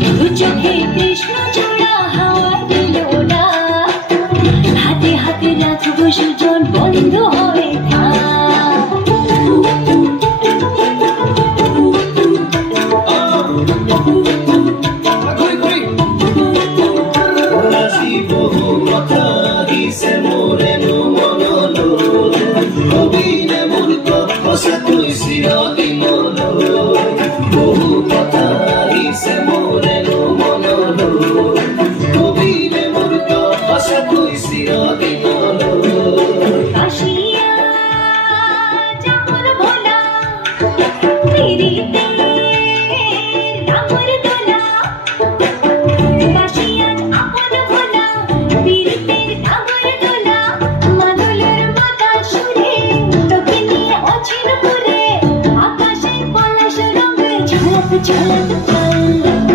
দু চোখে কৃষ্ণ চূড়া হাওয়া দিল না, হাতে হাতে রাখবো সুজন বন্ধ হয়